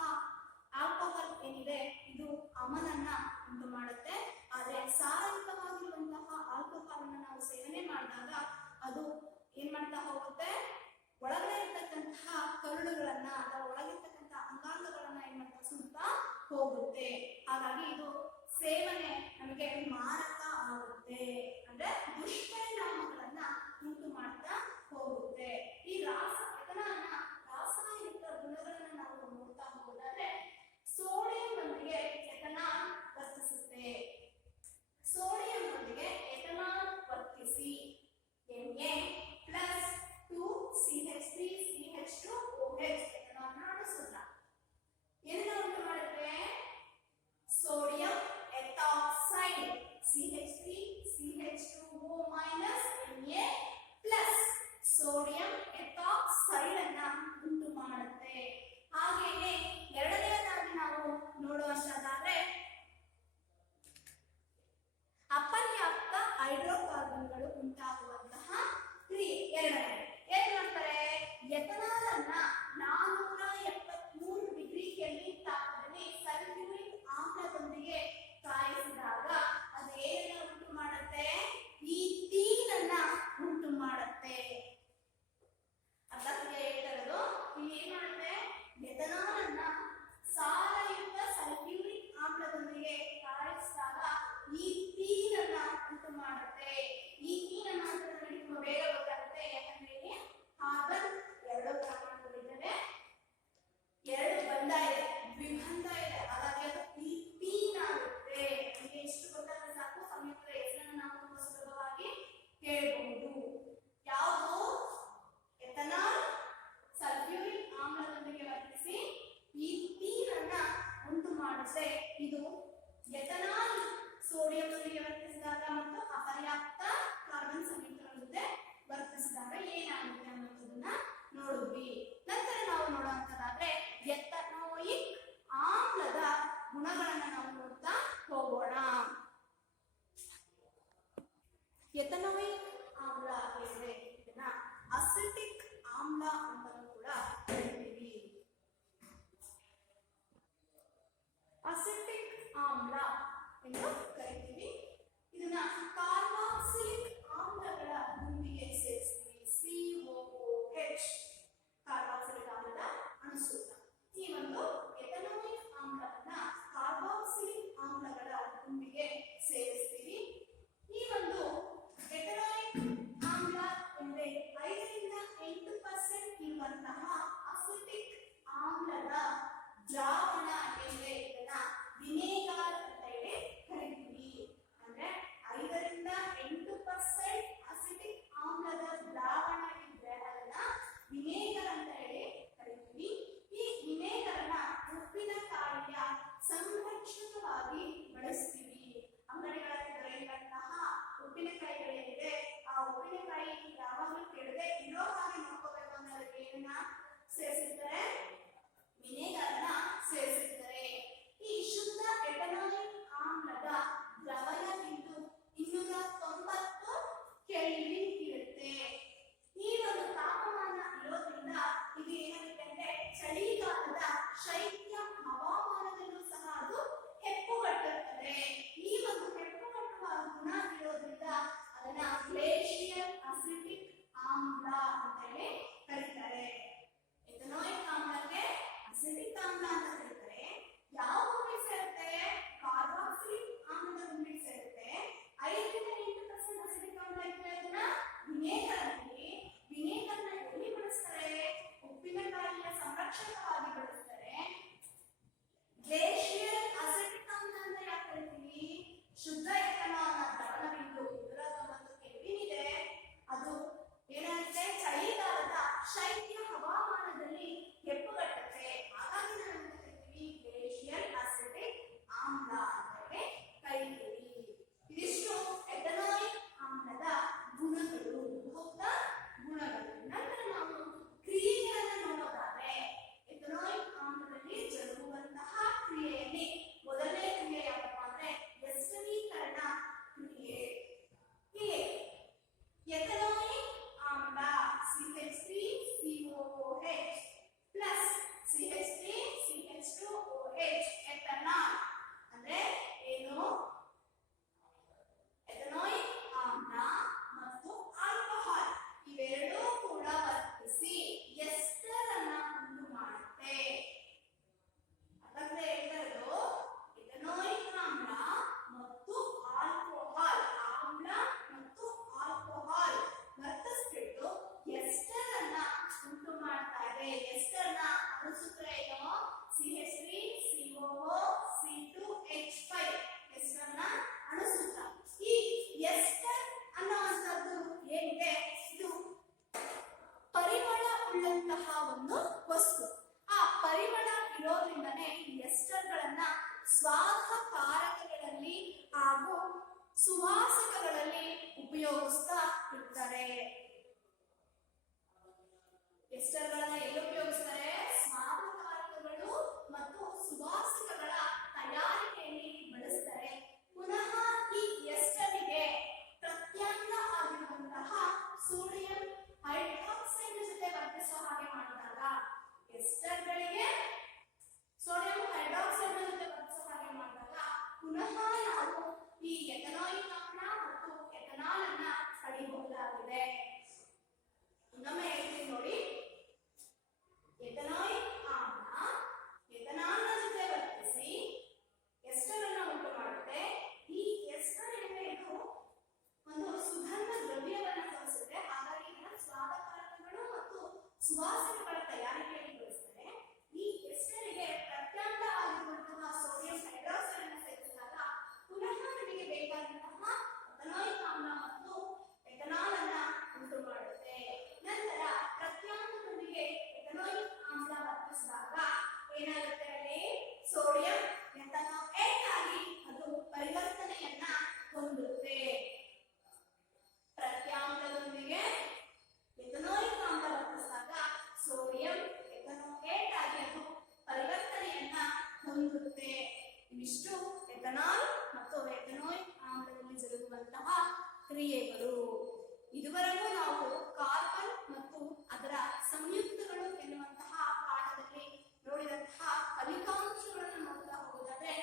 ಆಲ್ಕೋಹಾಲ್ ಏನಿದೆ ಇದು ಅಮಲನ್ನ ಉಂಟು ಮಾಡುತ್ತೆ. ಆದ್ರೆ ಸಾರಯುಕ್ತವಾಗಿರುವಂತಹ ಆಲ್ಕೋಹಾಲ್ ಅನ್ನ ನಾವು ಸೇವನೆ ಮಾಡಿದಾಗ ಅದು ಏನ್ ಮಾಡ್ತಾ ಹೋಗುತ್ತೆ, ಒಳಗಡೆ ಇರ್ತಕ್ಕಂತಹ ಕರುಳುಗಳನ್ನ ಅಥವಾ ಒಳಗಿರ್ತಕ್ಕಂತಹ ಅಂಗಾಂಗಗಳನ್ನ ಏನ್ ಮಾಡ್ತಾ ಸುತ್ತಾ ಹೋಗುತ್ತೆ. ಹಾಗಾಗಿ ಇದು ಸೇವನೆ ನಮಗೆ ಮಾರಕ ಆಗುತ್ತೆ, ಅಂದ್ರೆ ದುಷ್ಪರಿಣಾಮಗಳನ್ನ ಉಂಟು ಮಾಡ್ತಾ ಹೋಗುತ್ತೆ. ಈ ಎಥನಾಲ್ನ ರಾಸಾಯನಿಕ ಗುಣಗಳನ್ನ ನಾವು ನೋಡ್ತಾ ಹೋಗೋದಾದ್ರೆ ಸೋಡಿಯಂ ನೊಂದಿಗೆ ಎಥನಾಲ್ ವರ್ತಿಸುತ್ತೆ. ಸೋಡಿಯಂ ನೊಂದಿಗೆ ಎಥನಾಲ್ ವರ್ತಿಸಿ Na+2CH3CH2OH ಎಥನಾಲ್ನ ಅಣುಸೂತ್ರ ಏನನ್ನ ಉಂಟು ಮಾಡುತ್ತೆ? ಸೋಡಿಯಂ ಎಥಾಕ್ಸೈಡ್ CH3CH2O Na ಸೋಡಿಯಂ ಎಥಾಕ್ಸೈಡ್ ಅನ್ನ ಉಂಟು ಮಾಡುತ್ತೆ. ಹಾಗೆಯೇ ಎರಡನೆಯದಾಗಿ ನಾವು ನೋಡುವಂತದ್ದಾದ್ರೆ ಅಪರ್ಯಾಪ್ತ ಹೈಡ್ರೋಕಾರ್ಬನ್ಗಳು ಉಂಟಾಗುವಂತಹ ಕ್ರಿಯೆ. ಎರಡನೇ ಏನ್ ಮಾಡ್ತಾರೆ, ಎಥನಾಲ್ ಅನ್ನ 473 ಡಿಗ್ರಿ ಕೆಲ್ವಿನ್ ತಾಪದಲ್ಲಿ ಸಲ್ಫ್ಯೂರಿಕ್ ಆಮ್ಲದೊಂದಿಗೆ ಕಾಯಿಸಿದಾಗ ಅದು ಏನನ್ನ ಉಂಟು ಮಾಡುತ್ತೆ? ಈಥೀನ್ ಅನ್ನ ಉಂಟು ಮಾಡುತ್ತೆ. ಅದಕ್ಕೆ ಹೇಳ್ತಾರದು ಇಲ್ಲಿ ಏನ್ ಮಾಡುತ್ತೆ, ಎಥನಾಲ್ ಅನ್ನ ಸಾರಯುಕ್ತ ಸಲ್ಫ್ಯೂರಿಕ್ ಆಮ್ಲದೊಂದಿಗೆ ಕಾಯಿಸಿದಾಗ ಈಥೀನ್ ಅನ್ನ ಉಂಟು ಮಾಡುತ್ತೆ. ಈಥೀನ್ ಅನ್ನ ನಮಗೆ ತುಂಬಾ ಬೇಗ ಗೊತ್ತಾಗುತ್ತೆ, ಯಾಕಂದ್ರೆ ಇಲ್ಲಿ ಕಾರ್ಬನ್ 2 ಪ್ರಮಾಣದಲ್ಲಿದೆ, 2 ಬಂಧ ಇದೆ, ದ್ವಿಬಂಧ ಇದೆ. ಹಾಗಾಗಿ ಅದು ಈಥೀನ್ ಆಗುತ್ತೆ. ನಿಮಗೆ ಎಷ್ಟು ಗೊತ್ತಾದ್ರೆ ಸಾಕು, ಸಂಯುಕ್ತ ಹೆಸರನ್ನು ನಾವು ತುಂಬಾ ಸುಲಭವಾಗಿ ಹೇಳಬಹುದು. ಯಾವುದು? ಎಥನಾಲ್ ಸಲ್ಫ್ಯೂರಿಕ್ ಆಮ್ಲದೊಂದಿಗೆ ವರ್ತಿಸಿ ಈಥೀನ್ ಅನ್ನ ಉಂಟು ಮಾಡುತ್ತೆ. ಇದು ಎಥನಾಲ್ ಸೋಡಿಯಂನೊಂದಿಗೆ ವರ್ತಿಸಿದಾಗ ಮತ್ತು ಅಪರ್ಯಾಪ್ತ ಕಾರ್ಬನ್ ಸಂಯುಕ್ತಗಳೊಂದಿಗೆ ವರ್ತಿಸಿದಾಗ ಏನಾಗುತ್ತೆ ಅನ್ನೋದನ್ನ ನೋಡಿದ್ವಿ. ನಂತರ ನಾವು ನೋಡುವಂತದ್ದಾದ್ರೆ ಎಥನೋಯಿಕ್ ಆಮ್ಲದ ಗುಣಗಳನ್ನ ನಾವು ನೋಡ್ತಾ ಹೋಗೋಣ. ಎಥನೋಯಿಕ್ ಆಮ್ಲ ಏನಿದೆ ಇದನ್ನ ಅಸಿಟಿಕ್ ಆಮ್ಲ ಅಂತಲೂ ಕೂಡ ಕರೀತೀವಿ. ಅಸಿಟಿಕ್ ಆಮ್ಲ ಎಂದು ಕರೀತೀವಿ. ಇದನ್ನ ಕಾರ್ಬಾಕ್ಸಿಲಿಕ್ ಆಮ್ಲಗಳ ಗುಂಪಿಗೆ ಸೇರಿಸ್ತೀವಿ. COOH ಕಾರ್ಬಾಕ್ಸಿಲಿಕ್ ಆಮ್ಲದ ಅಣುಸೂತ್ರ. ಈ ಒಂದು ಎಥನೋಯಿಕ್ ಆಮ್ಲವನ್ನ ಕಾರ್ಬಾಕ್ಸಿಲಿಕ್ ಆಮ್ಲಗಳ ಗುಂಪಿಗೆ ಸೇರಿಸ್ತೀವಿ. ಈ ಒಂದು ಎಥನೋಯಿಕ್ ಆಮ್ಲ ಅಂದ್ರೆ 5ರಿಂದ 8% ಇರುವಂತಹ ಅಸಿಟಿಕ್ ಆಮ್ಲದ ದ್ರಾವಣ ಏನಿದೆ ಇದನ್ನ ವಿನೇಗಾರ್ ಅಂತ ಹೇಳಿ ಕರಿತೀವಿ. ಅಂದ್ರೆ 5ರಿಂದ 8% ಅಸಿಟಿಕ್ ಆಮ್ಲದ ದ್ರಾವಣ ಇದ್ರೆ ಅದನ್ನ ವಿನೇಗರ್ ಅಂತ ಹೇಳಿ ಕರಿತೀವಿ. ಈ ವಿನೇಗರ್ನ ಉಪ್ಪಿನಕಾಯಿಯ ಸಂರಕ್ಷಕವಾಗಿ ಬಳಸ್ತೀವಿ. ಅಂಗಡಿಗಳಲ್ಲಿ ದೊರೆಯುವಂತಹ ಉಪ್ಪಿನಕಾಯಿಗಳೇನಿದೆ ಆ ಉಪ್ಪಿನಕಾಯಿ ಯಾವಾಗಲೂ ಕೆಡದೆ ಇರೋ ಹಾಗೆ ನೋಡ್ಕೋಬೇಕು ಅಂದ್ರೆ ಅದಕ್ಕೆ ಏನನ್ನ ಸೇರಿಸಿರ್ತಾರೆ? ವಿನೇಗರ್ನ ಸೇರಿಸಿರ್ತಾರೆ. ಈ ಶುದ್ಧ ಎಥನೋಯಿಕ್ ಆಮ್ಲದ ದ್ರವಣ ಬಿಂದು 290 ಕೆಲ್ವಿನ್ ಇರುತ್ತೆ. ಈ ಶೈತ್ಯ ಹವಾಮಾನದಲ್ಲಿ ಹೆಪ್ಪುಗಟ್ಟುತ್ತೆ. ಹಾಗಾಗಿ ನಾವು ಎಂತ ಕರಿತೀವಿ? ಗ್ಲೇಷಿಯರ್ ಅಸಿಟಿಕ್ ಆಮ್ಲ ಅಂತೇಳಿ ಕರಿತೀವಿ. ಇದಿಷ್ಟು ಎಥನಾಯಿಕ್ ಆಮ್ಲದ ಗುಣಗಳು, ಭೌತ ಗುಣಗಳು. ನಂತರ ನಾವು ಕ್ರಿಯೆಗಳನ್ನು ನೋಡೋದಾದ್ರೆ ಎಥನಾಯಿಕ್ ಆಮ್ಲದಲ್ಲಿ ಜರುಗುವಂತಹ ಕ್ರಿಯೆಯಲ್ಲಿ ಮೊದಲನೇ ಕ್ರಿಯೆ ಯಾವಪ್ಪ ಅಂದ್ರೆ ಎಸ್ತರೀಕರಣ ಕ್ರಿಯೆ. ಎಥನಾಯಿಕ್ ಆಮ್ಲ CH3COOH ಪ್ಲಸ್ CH3CH2OH ಎಥನಾಲ್ ಅಂದ್ರೆ ಏನು? ಎಥನಾಯಿಕ್ ಆಮ್ಲ ಮತ್ತು ಆಲ್ಕೋಹಾಲ್ ಇವೆರಡೂ ಕೂಡ ವರ್ತಿಸಿ ಎಸ್ಟರ್ ಅನ್ನ ಉಂಟು ಮಾಡುತ್ತೆ. ಹಾಗಾದ್ರೆ ಹೇಳ್ತಾರದು ಎಥನಾಯಿಕ್ ಆಮ್ಲ ಮತ್ತು ಆಲ್ಕೋಹಾಲ್, ಆಮ್ಲ ಮತ್ತು ಆಲ್ಕೋಹಾಲ್ ವರ್ತಿಸ್ಬಿಟ್ಟು ಎಸ್ಟರ್ ಅನ್ನ ಉಂಟು ಮಾಡ್ತಾರೆ. ಎಸ್ಟರ್ ನ ಅಣುಸೂತ್ರ ಏನು? CH3COO-C2H5 ಎಸ್ಟರ್ ನ ಅಣುಸೂತ್ರ. ಈ ಎಸ್ಟರ್ ಅನ್ನುವಂಥದ್ದು ಏನಿದೆ ಇದು ಪರಿಮಳ ಉಳ್ಳಂತಹ ಒಂದು ವಸ್ತು. ಆ ಪರಿಮಳ ಇರೋದ್ರಿಂದನೇ ಎಸ್ಟರ್ಗಳನ್ನ ಸ್ವಾದಕಾರಕಗಳಲ್ಲಿ ಹಾಗೂ ಸುವಾಸಕಗಳಲ್ಲಿ ಉಪಯೋಗಿಸ್ತಾ ಇರ್ತಾರೆ. ಎಸ್ಟರ್ಗಳನ್ನ ಎಲ್ಲಿ ಉಪಯೋಗಿಸ್ತಾರೆ? ಸ್ವಾದಕಾರಕಗಳು ಮತ್ತು ಸುವಾಸಕಗಳ ತಯಾರಿಕೆಯಲ್ಲಿ ಬಳಸ್ತಾರೆ. ಪುನಃ ಈ ಎಸ್ಟರಿಗೆ ಪ್ರತ್ಯಾಮ್ಲ ಆಗಿರುವಂತಹ ಸೋಡಿಯಂ ಹೈಡ್ರಾಕ್ಸೈಡ್ ಜೊತೆ ವರ್ತಿಸುವ ಹಾಗೆ ಮಾಡಿದಾಗ ಎಸ್ಟರ್ಗಳಿಗೆ ಸೋಡಿಯಂ ಹೈಡ್ರಾಕ್ಸೈಡ್ ಜೊತೆ ವರ್ತಿಸುವ ಹಾಗೆ ಮಾಡಿದಾಗ ಪುನಃ ನಾವು ಈ ಎಥನಾಯಿಕ್ ಆಮ್ಲ ಮತ್ತು ಎಥನಾಲ್ ಅನ್ನ ಪಡೆಯಬಹುದಾಗಿದೆ. ಇನ್ನೊಮ್ಮೆ ಹೇಳ್ತೀನಿ ನೋಡಿ. ಎಥನಾಯಿಕ್ ಆಮ್ಲ ಎಥನಾಲ್ ಜೊತೆ ವರ್ತಿಸಿ ಎಸ್ಟರ್ ಅನ್ನ ಉಂಟು ಮಾಡುತ್ತೆ. ಈ ಎಸ್ಟರ್ ಏನಿದೆ ಇದು ಒಂದು ಸುಗಂಧ ದ್ರವ್ಯವನ್ನ ತೋರಿಸುತ್ತೆ. ಹಾಗಾಗಿ ಇದನ್ನ ಸ್ವಾದಕಾರಕಗಳು ಮತ್ತು ಸುವಾಸಕಗಳ ತಯಾರಿಕೆಯಲ್ಲಿ ಬಳಸ್ತಾರೆ. ಈ ಎಸ್ಟರಿಗೆ ಪ್ರತ್ಯಾಮ್ಲ ಆಗಿರುವಂತಹ ಸೋಡಿಯಂ ಹೈಡ್ರಾಕ್ಸೈಡ್ ಅನ್ನು ಸೇರಿಸಿದಾಗ ಪುನಃ ನಮಗೆ ಬೇಕಾದಂತಹ ಎಥನಾಯಿಕ್ ಆಮ್ಲ ಮತ್ತು ಎಥನಾಲ್ ಅನ್ನ ಉಂಟು ಮಾಡುತ್ತೆ. ನಂತರ ಪ್ರತ್ಯಾಮ್ಲದೊಂದಿಗೆ ಎಥನಾಯಿಕ್ ಆಮ್ಲ ವರ್ತಿಸಿದಾಗ ಏನಾಗುತ್ತೆ? ಅಲ್ಲಿ ಸೋಡಿಯಂ ಎಥನೋಯೇಟ್ ಆಗಿ ಅದು ಪರಿವರ್ತನೆಯನ್ನ ಹೊಂದುತ್ತೆ. ಪ್ರತ್ಯಾಮ್ಲದೊಂದಿಗೆ ಎಥನಾಯಿಕ್ ಆಮ್ಲ ವರ್ತಿಸಿದಾಗ ಸೋಡಿಯಂ ಎಥನೋಯೇಟ್ ಆಗಿ ಅದು ಪರಿವರ್ತನೆಯನ್ನ ಹೊಂದುತ್ತೆ. ಇವಿಷ್ಟು ಎಥನಾಲ್ ಮತ್ತು ಎಥನಾಯಿಕ್ ಆಮ್ಲದಲ್ಲಿ ಜರುಗುವಂತಹ ಕ್ರಿಯೆಗಳು. ಇದುವರೆಗೂ ನಾವು ಕಾರ್ಬನ್ ಮತ್ತು ಅದರ ಸಂಯುಕ್ತಗಳು ಎನ್ನುವಂತಹ ಪಾಠದಲ್ಲಿ ನೋಡಿದಂತಹ ಫಲಿತಾಂಶಗಳನ್ನು ನೋಡ್ತಾ ಹೋಗೋದಾದ್ರೆ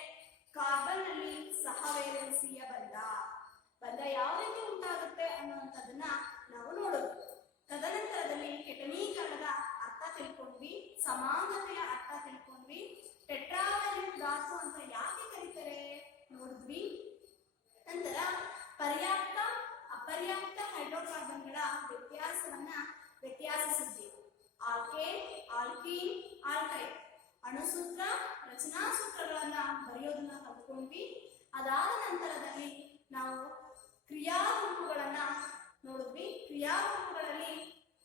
ಕಾರ್ಬನ್ ನಲ್ಲಿ ಸಹವೇಲೆನ್ಸಿಯ ಬಂಧ ಯಾವ ರೀತಿ ಉಂಟಾಗುತ್ತೆ ಅನ್ನುವಂಥದ್ದನ್ನ ನಾವು ನೋಡೋದು. ತದನಂತರದಲ್ಲಿ ಕೆಟನೀಕರಣದ ಅರ್ಥ ತಿಳ್ಕೊಂಡ್ವಿ, ಸಮಾನತೆಯ ಅರ್ಥ ತಿಳ್ಕೊಂಡ್ವಿ, ಟೆಟ್ರಾವೆಲಿನ್ ಧಾತು ಅಂತ ಯಾಕೆ ಕರೀತಾರೆ ನೋಡಿದ್ವಿ. ನಂತರ ಪರ್ಯಾಪ್ತ ಅಪರ್ಯಾಪ್ತ ಹೈಡ್ರೋಕಾರ್ಬನ್ಗಳ ವ್ಯತ್ಯಾಸಿಸಿದ್ವಿ. ಆಲ್ಕೇನ್, ಆಲ್ಕೀನ್, ಆಲ್ಕೈಲ್ ಅಣುಸೂತ್ರ, ರಚನಾ ಸೂತ್ರಗಳನ್ನ ಬರೆಯೋದನ್ನ ಕಲ್ತ್ಕೊಂಡ್ವಿ. ಅದಾದ ನಂತರದಲ್ಲಿ ನಾವು ಕ್ರಿಯಾ ಗುಂಪುಗಳನ್ನ ನೋಡಿದ್ವಿ. ಕ್ರಿಯಾ ಗುಂಪುಗಳಲ್ಲಿ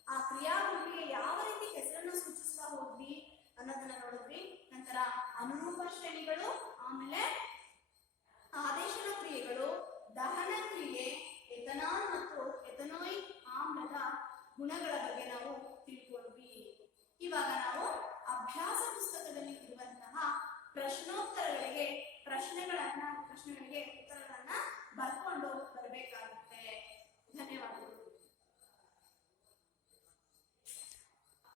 ಆ ಕ್ರಿಯಾ ಗುಂಪಿಗೆ ಯಾವ ರೀತಿ ಹೆಸರನ್ನು ಸೂಚಿಸ್ತಾ ಹೋದ್ವಿ ಅನ್ನೋದನ್ನ ನೋಡಿದ್ವಿ. ನಂತರ ಅನುರೂಪ ಶ್ರೇಣಿಗಳು, ಆಮೇಲೆ ಆದೇಶನ ಕ್ರಿಯೆಗಳು, ದಹನ ಕ್ರಿಯೆ, ಎಥನಾಲ್ ಮತ್ತು ಎಥನಾಯಿಕ್ ಆಮ್ಲದ ಗುಣಗಳ ಬಗ್ಗೆ ನಾವು ತಿಳ್ಕೊಂಡ್ವಿ. ಇವಾಗ ನಾವು ಅಭ್ಯಾಸ ಪುಸ್ತಕದಲ್ಲಿ ಇರುವಂತಹ ಪ್ರಶ್ನೋತ್ತರಗಳಿಗೆ ಪ್ರಶ್ನೆಗಳನ್ನ